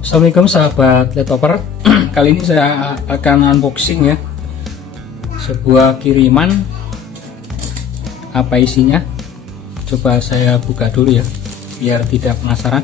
Assalamualaikum sahabat Letopper. Kali ini saya akan unboxing ya sebuah kiriman. Apa isinya? Coba saya buka dulu ya biar tidak penasaran.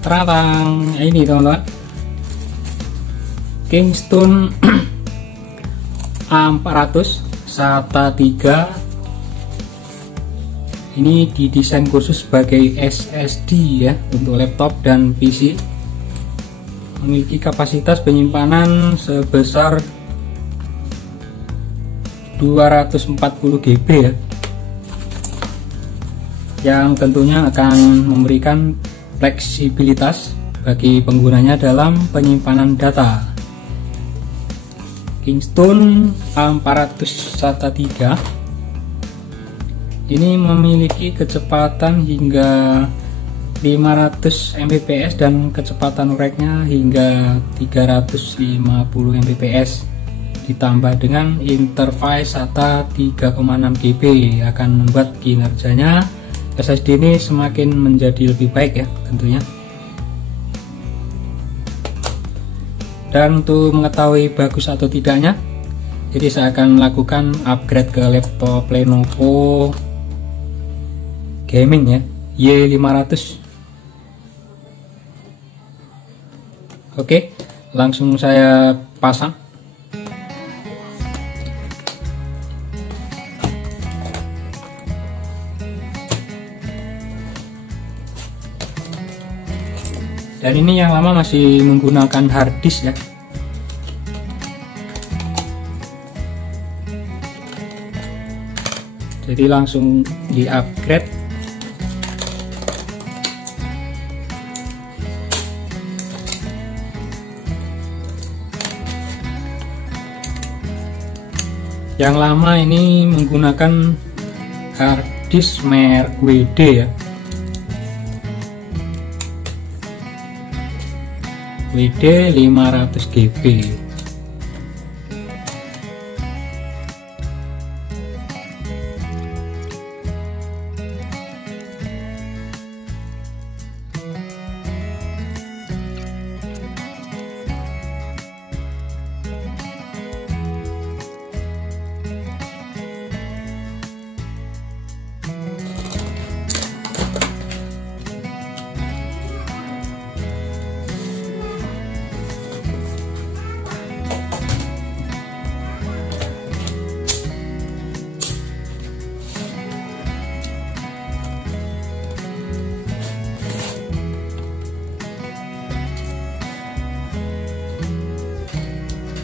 Terang ini teman-teman, Kingston A400 SATA 3. Ini didesain khusus sebagai SSD ya untuk laptop dan PC. Memiliki kapasitas penyimpanan sebesar 240 GB ya, yang tentunya akan memberikan fleksibilitas bagi penggunanya dalam penyimpanan data. Kingston A400 SATA 3 ini memiliki kecepatan hingga 500 Mbps dan kecepatan write-nya hingga 350 Mbps, ditambah dengan interface SATA 3,6 GB akan membuat kinerjanya SSD ini semakin menjadi lebih baik ya tentunya. Dan untuk mengetahui bagus atau tidaknya, jadi saya akan melakukan upgrade ke laptop Lenovo gaming ya, Y500. Oke, langsung saya pasang. Dan ini yang lama masih menggunakan hard disk ya. Jadi langsung di upgrade. Yang lama ini menggunakan hard disk merek WD ya, WD 500 GB.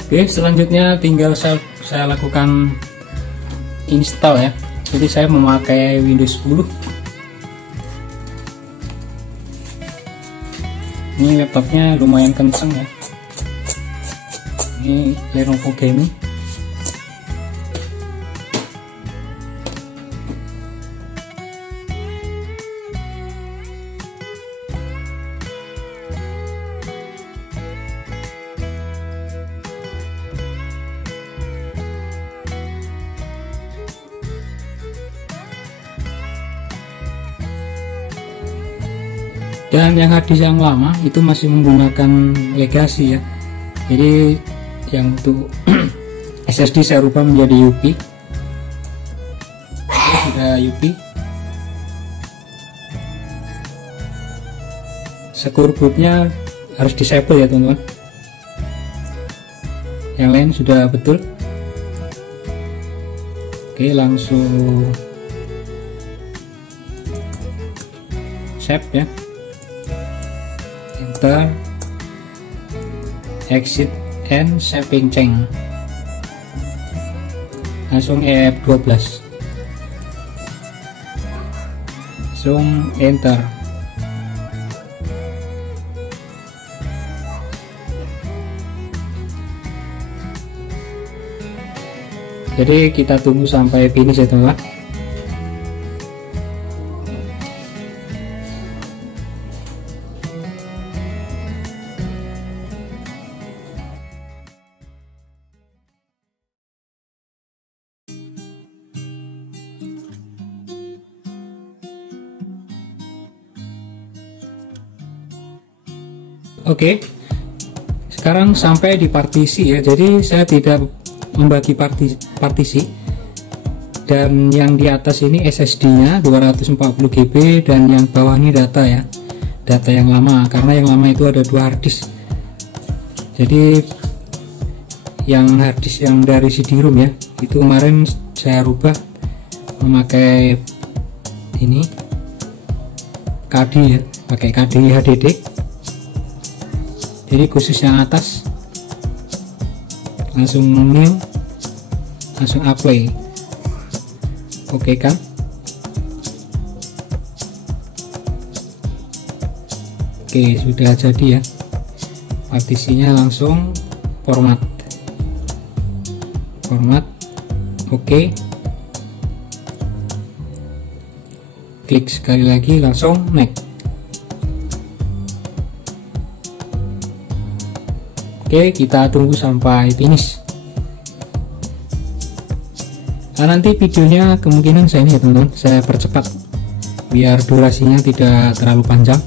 Oke, selanjutnya tinggal saya lakukan install ya. Jadi saya memakai Windows 10. Ini laptopnya lumayan kenceng ya. Ini Lenovo gaming. Dan yang harddisk yang lama itu masih menggunakan legacy ya. Jadi yang untuk SSD saya rubah menjadi UP. Sudah UP. Secure bootnya harus disable ya teman-teman. Yang lain sudah betul. Oke, langsung save ya. Enter, exit and saving change. Langsung F12, langsung enter. Jadi kita tunggu sampai finish ya teman-teman. Oke, sekarang sampai di partisi ya. Jadi saya tidak membagi partisi, dan yang di atas ini SSD nya 240 GB dan yang bawah ini data ya, data yang lama, karena yang lama itu ada 2 harddisk. Jadi yang harddisk yang dari CD-ROM ya, itu kemarin saya rubah memakai ini KD ya, pakai KD HDD. Jadi khusus yang atas langsung new, langsung apply. Oke kan, oke sudah jadi ya partisinya. Langsung format, oke, klik sekali lagi, langsung next. Oke, kita tunggu sampai finish. Nah, nanti videonya kemungkinan saya ini ya teman-teman, saya percepat biar durasinya tidak terlalu panjang.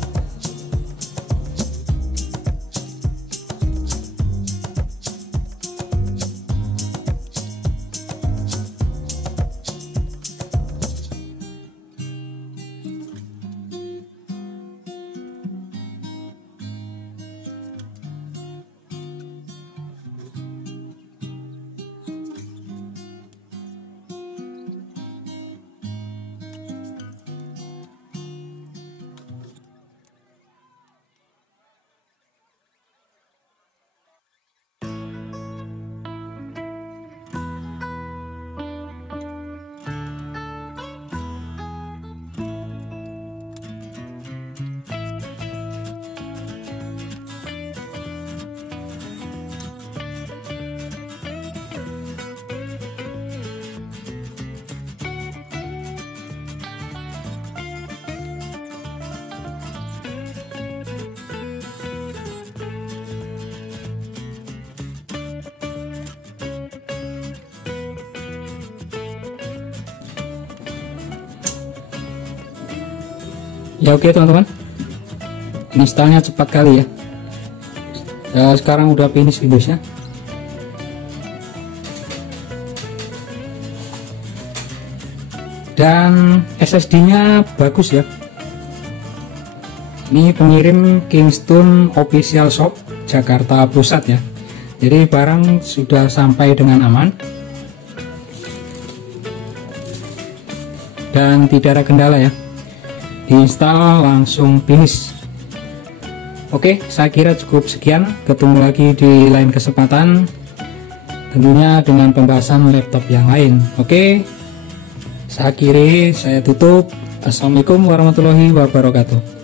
Ya oke teman-teman, installnya cepat kali ya. Sekarang udah finish Windowsnya. Dan SSD nya bagus ya. Ini pengirim Kingston Official Shop Jakarta Pusat ya. Jadi barang sudah sampai dengan aman dan tidak ada kendala ya. Diinstal langsung finish. Oke, saya kira cukup sekian. Ketemu lagi di lain kesempatan, tentunya dengan pembahasan laptop yang lain. Oke, saya tutup. Assalamualaikum warahmatullahi wabarakatuh.